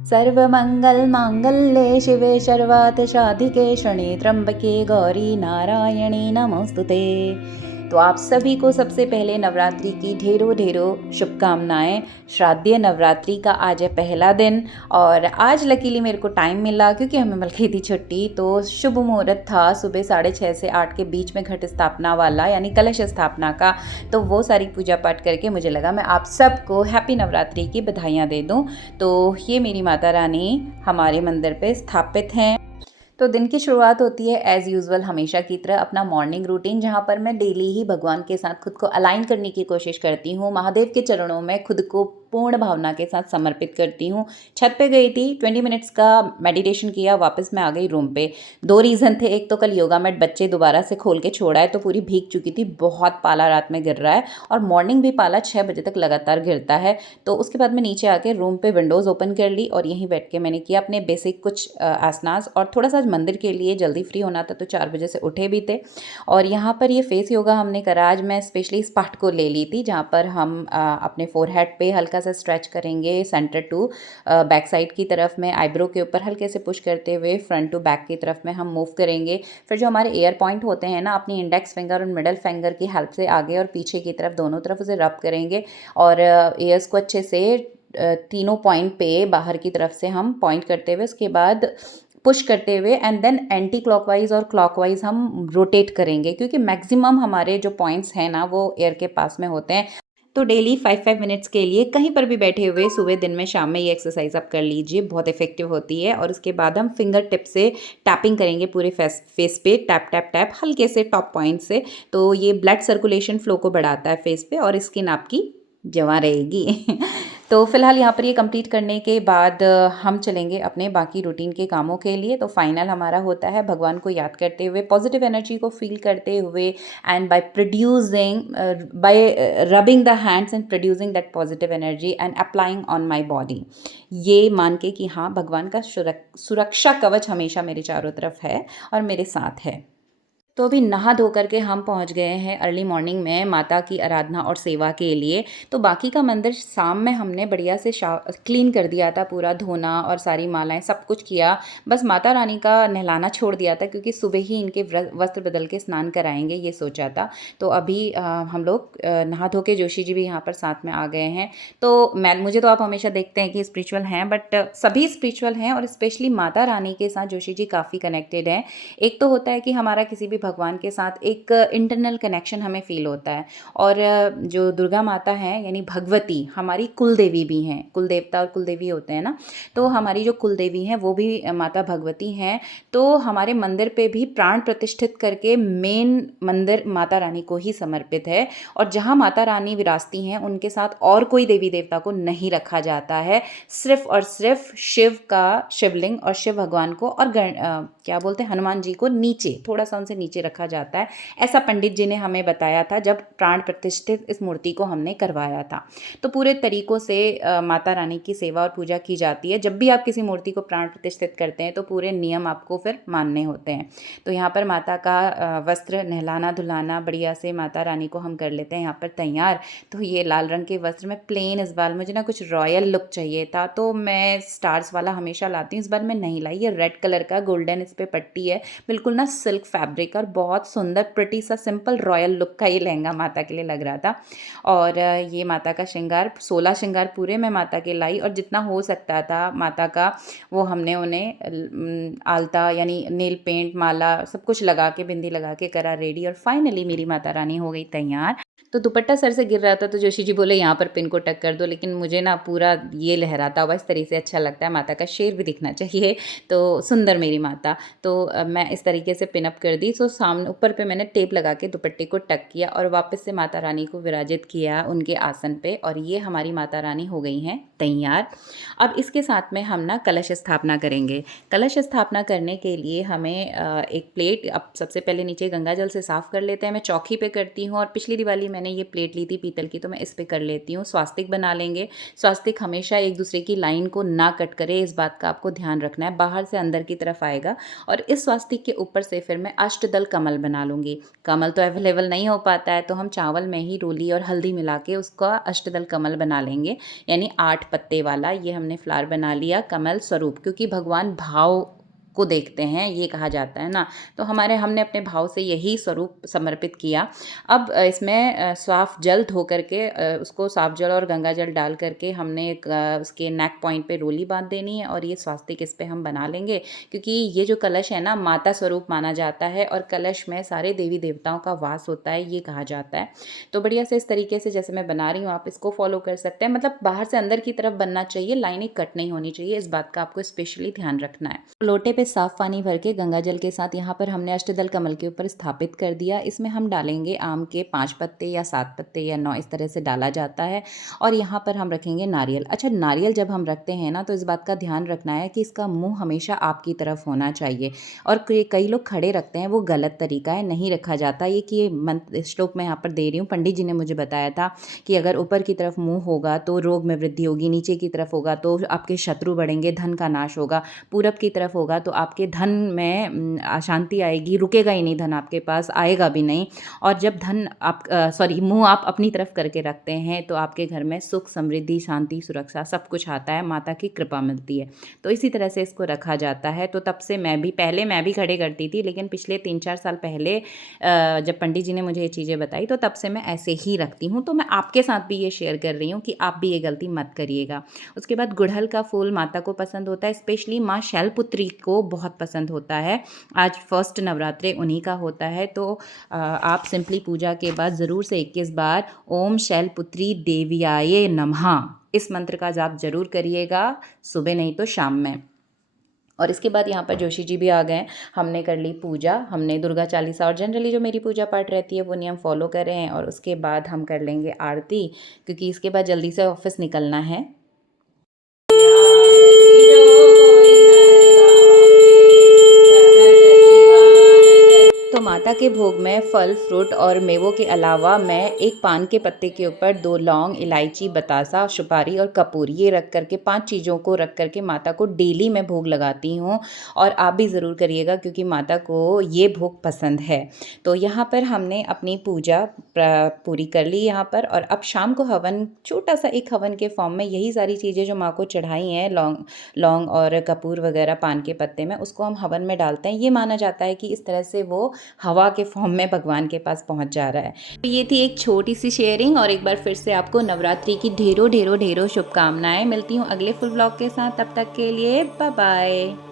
सर्वमङ्गलमाङ्गल्ये शिवे सर्वार्थसाधिके शरण्ये त्र्यंबके गौरी नारायणी नमोस्तुते। तो आप सभी को सबसे पहले नवरात्रि की ढेरों ढेरों शुभकामनाएं। श्राद्धीय नवरात्रि का आज है पहला दिन और आज लकीली मेरे को टाइम मिला क्योंकि हमें मिल गई थी छुट्टी। तो शुभ मुहूर्त था सुबह 6:30 से 8 के बीच में घट स्थापना वाला यानी कलश स्थापना का। तो वो सारी पूजा पाठ करके मुझे लगा मैं आप सबको हैप्पी नवरात्रि की बधाइयाँ दे दूँ। तो ये मेरी माता रानी हमारे मंदिर पे स्थापित हैं। तो दिन की शुरुआत होती है एज़ यूजुअल हमेशा की तरह अपना मॉर्निंग रूटीन, जहाँ पर मैं डेली ही भगवान के साथ खुद को अलाइन करने की कोशिश करती हूँ। महादेव के चरणों में खुद को पूर्ण भावना के साथ समर्पित करती हूँ। छत पे गई थी, 20 मिनट्स का मेडिटेशन किया, वापस मैं आ गई रूम पे। 2 रीज़न थे, एक तो कल योगा मैट बच्चे दोबारा से खोल के छोड़ा है तो पूरी भीग चुकी थी, बहुत पाला रात में गिर रहा है और मॉर्निंग भी पाला 6 बजे तक लगातार गिरता है। तो उसके बाद मैं नीचे आके रूम पे विंडोज़ ओपन कर ली और यहीं बैठ के मैंने किया अपने बेसिक कुछ आसनास। और थोड़ा सा मंदिर के लिए जल्दी फ्री होना था तो 4 बजे से उठे भी थे। और यहाँ पर ये फेस योगा हमने करा। आज मैं स्पेशली इस पार्ट को ले ली थी जहाँ पर हम अपने फोरहेड पे हल्का सा स्ट्रेच करेंगे, सेंटर टू बैक साइड की तरफ में, आईब्रो के ऊपर हल्के से पुश करते हुए फ्रंट टू बैक की तरफ में हम मूव करेंगे। फिर जो हमारे एयर पॉइंट होते हैं ना, अपनी इंडेक्स फिंगर और मिडल फिंगर की हेल्प से आगे और पीछे की तरफ दोनों तरफ उसे रब करेंगे और एयर्स को अच्छे से तीनों पॉइंट पे बाहर की तरफ से हम पॉइंट करते हुए उसके बाद पुश करते हुए एंड देन एंटी क्लॉकवाइज और क्लॉकवाइज हम रोटेट करेंगे, क्योंकि मैक्सिमम हमारे जो पॉइंट्स हैं ना वो एयर के पास में होते हैं। तो डेली 5 मिनट्स के लिए कहीं पर भी बैठे हुए सुबह, दिन में, शाम में ये एक्सरसाइज आप कर लीजिए, बहुत इफेक्टिव होती है। और उसके बाद हम फिंगर टिप से टैपिंग करेंगे पूरे फेस पे, टैप टैप टैप हल्के से टॉप पॉइंट से। तो ये ब्लड सर्कुलेशन फ्लो को बढ़ाता है फेस पे और स्किन आपकी जवा रहेगी। तो फिलहाल यहाँ पर ये कंप्लीट करने के बाद हम चलेंगे अपने बाकी रूटीन के कामों के लिए। तो फाइनल हमारा होता है भगवान को याद करते हुए, पॉजिटिव एनर्जी को फील करते हुए and by producing, bye rubbing the hands and producing that positive energy and applying on my body, ये मान के कि हाँ भगवान का सुरक्षा कवच हमेशा मेरे चारों तरफ है और मेरे साथ है। तो अभी नहा धो करके हम पहुंच गए हैं अर्ली मॉर्निंग में माता की आराधना और सेवा के लिए। तो बाकी का मंदिर शाम में हमने बढ़िया से क्लीन कर दिया था, पूरा धोना और सारी मालाएं सब कुछ किया। बस माता रानी का नहलाना छोड़ दिया था क्योंकि सुबह ही इनके वस्त्र बदल के स्नान कराएंगे ये सोचा था। तो अभी हम लोग नहा धो के, जोशी जी भी यहाँ पर साथ में आ गए हैं। तो मुझे तो आप हमेशा देखते हैं कि स्पिरिचुअल हैं, बट सभी स्पिरिचुअल हैं और स्पेशली माता रानी के साथ जोशी जी काफ़ी कनेक्टेड हैं। एक तो होता है कि हमारा किसी भी भगवान के साथ एक इंटरनल कनेक्शन हमें फील होता है। और जो दुर्गा माता हैं यानी भगवती हमारी कुल देवी भी हैं, कुल देवता और कुल देवी होते हैं ना, तो हमारी जो कुल देवी हैं वो भी माता भगवती हैं। तो हमारे मंदिर पे भी प्राण प्रतिष्ठित करके मेन मंदिर माता रानी को ही समर्पित है और जहाँ माता रानी विराजती हैं उनके साथ और कोई देवी देवता को नहीं रखा जाता है, सिर्फ और सिर्फ शिव का शिवलिंग और शिव भगवान को और क्या बोलते हैं हनुमान जी को नीचे, थोड़ा सा उनसे नीचे रखा जाता है। ऐसा पंडित जी ने हमें बताया था जब प्राण प्रतिष्ठित इस मूर्ति को हमने करवाया था। तो पूरे तरीकों से माता रानी की सेवा और पूजा की जाती है। जब भी आप किसी मूर्ति को प्राण प्रतिष्ठित करते हैं तो पूरे नियम आपको फिर मानने होते हैं। तो यहाँ पर माता का वस्त्र नहलाना धुलाना बढ़िया से माता रानी को हम कर लेते हैं यहाँ पर तैयार। तो ये लाल रंग के वस्त्र में प्लेन, इस बार मुझे ना कुछ रॉयल लुक चाहिए था तो मैं स्टार्स वाला हमेशा लाती हूँ, इस बार मैं नहीं लाई। ये रेड कलर का गोल्डन इस पे पट्टी है, बिल्कुल ना सिल्क फैब्रिक और बहुत सुंदर प्रिटी सा सिंपल रॉयल लुक का ये लहंगा माता के लिए लग रहा था। और ये माता का श्रृंगार, 16 श्रृंगार पूरे मैं माता के लाई और जितना हो सकता था माता का वो हमने उन्हें आलता यानी नेल पेंट, माला सब कुछ लगा के, बिंदी लगा के करा रेडी। और फाइनली मेरी माता रानी हो गई तैयार। तो दुपट्टा सर से गिर रहा था तो जोशी जी बोले यहाँ पर पिन को टक कर दो, लेकिन मुझे ना पूरा ये लहराता हुआ इस तरीके से अच्छा लगता है, माता का शेर भी दिखना चाहिए। तो सुंदर मेरी माता। तो मैं इस तरीके से पिन अप कर दी। तो सामने ऊपर पे मैंने टेप लगा के दुपट्टे को टक किया और वापस से माता रानी को विराजित किया उनके आसन पे और ये हमारी माता रानी हो गई हैं तैयार। अब इसके साथ में हम ना कलश स्थापना करेंगे। कलश स्थापना करने के लिए हमें एक प्लेट, अब सबसे पहले नीचे गंगा जल से साफ़ कर लेते हैं। मैं चौकी पे करती हूँ और पिछली दिवाली मैंने ये प्लेट ली थी पीतल की, तो मैं इस पे कर लेती हूँ। स्वास्तिक बना लेंगे। स्वास्तिक हमेशा एक दूसरे की लाइन को ना कट करे, इस बात का आपको ध्यान रखना है। बाहर से अंदर की तरफ आएगा और इस स्वास्तिक के ऊपर से फिर मैं अष्टदल कमल बना लूँगी। कमल तो अवेलेबल नहीं हो पाता है, तो हम चावल में ही रोली और हल्दी मिला के उसका अष्टदल कमल बना लेंगे, यानी 8 पत्ते वाला। ये हमने फ्लावर बना लिया कमल स्वरूप, क्योंकि भगवान भाव को देखते हैं, ये कहा जाता है ना, तो हमने अपने भाव से यही स्वरूप समर्पित किया। अब इसमें साफ जल धो करके उसको साफ जल और गंगा जल डाल करके हमने उसके नेक पॉइंट पे रोली बांध देनी है और ये स्वास्तिक इस पे हम बना लेंगे, क्योंकि ये जो कलश है ना माता स्वरूप माना जाता है और कलश में सारे देवी देवताओं का वास होता है, ये कहा जाता है। तो बढ़िया से इस तरीके से जैसे मैं बना रही हूँ आप इसको फॉलो कर सकते हैं। मतलब बाहर से अंदर की तरफ बनना चाहिए, लाइनें कट नहीं होनी चाहिए, इस बात का आपको स्पेशली ध्यान रखना है। लोटे पे साफ पानी भर के गंगा जल के साथ यहाँ पर हमने अष्टदल कमल के ऊपर स्थापित कर दिया। इसमें हम डालेंगे आम के 5 पत्ते या 7 पत्ते या 9, इस तरह से डाला जाता है। और यहाँ पर हम रखेंगे नारियल। अच्छा, नारियल जब हम रखते हैं ना, तो इस बात का ध्यान रखना है कि इसका मुंह हमेशा आपकी तरफ होना चाहिए। और कई लोग खड़े रखते हैं, वो गलत तरीका है, नहीं रखा जाता। ये कि मंत्र श्लोक मैं यहाँ पर दे रही हूँ, पंडित जी ने मुझे बताया था कि अगर ऊपर की तरफ मुंह होगा तो रोग में वृद्धि होगी, नीचे की तरफ होगा तो आपके शत्रु बढ़ेंगे, धन का नाश होगा, पूरब की तरफ होगा तो आपके धन में अशांति आएगी, रुकेगा ही नहीं, धन आपके पास आएगा भी नहीं। और जब धन आप मुंह आप अपनी तरफ करके रखते हैं तो आपके घर में सुख, समृद्धि, शांति, सुरक्षा सब कुछ आता है, माता की कृपा मिलती है। तो इसी तरह से इसको रखा जाता है। तो तब से पहले मैं भी खड़े करती थी, लेकिन पिछले 3-4 साल पहले जब पंडित जी ने मुझे ये चीज़ें बताई तो तब से मैं ऐसे ही रखती हूँ। तो मैं आपके साथ भी ये शेयर कर रही हूँ कि आप भी ये गलती मत करिएगा। उसके बाद गुड़हल का फूल माता को पसंद होता है, स्पेशली माँ शैलपुत्री को बहुत पसंद होता है। आज फर्स्ट नवरात्रे उन्हीं का होता है, तो आप सिंपली पूजा के बाद ज़रूर से 21 बार ओम शैलपुत्री देव्याय नमः इस मंत्र का जाप जरूर करिएगा, सुबह नहीं तो शाम में। और इसके बाद यहाँ पर जोशी जी भी आ गए। हमने कर ली पूजा, हमने दुर्गा चालीसा और जनरली जो मेरी पूजा पाठ रहती है वो नियम फॉलो कर रहे हैं। और उसके बाद हम कर लेंगे आरती, क्योंकि इसके बाद जल्दी से ऑफिस निकलना है। तो माता के भोग में फल, फ्रूट और मेवों के अलावा मैं एक पान के पत्ते के ऊपर 2 लौंग, इलायची, बतासा, सुपारी और कपूर ये रख करके 5 चीज़ों को रख करके माता को डेली मैं भोग लगाती हूँ। और आप भी ज़रूर करिएगा, क्योंकि माता को ये भोग पसंद है। तो यहाँ पर हमने अपनी पूजा पूरी कर ली यहाँ पर। और अब शाम को हवन, छोटा सा एक हवन के फॉर्म में यही सारी चीज़ें जो माँ को चढ़ाई हैं, लौंग और कपूर वगैरह पान के पत्ते में, उसको हम हवन में डालते हैं। ये माना जाता है कि इस तरह से वो हवा के फॉर्म में भगवान के पास पहुंच जा रहा है। तो ये थी एक छोटी सी शेयरिंग। और एक बार फिर से आपको नवरात्रि की ढेरों ढेरों ढेरों शुभकामनाएं। मिलती हूँ अगले फुल ब्लॉग के साथ, तब तक के लिए बाय बाय।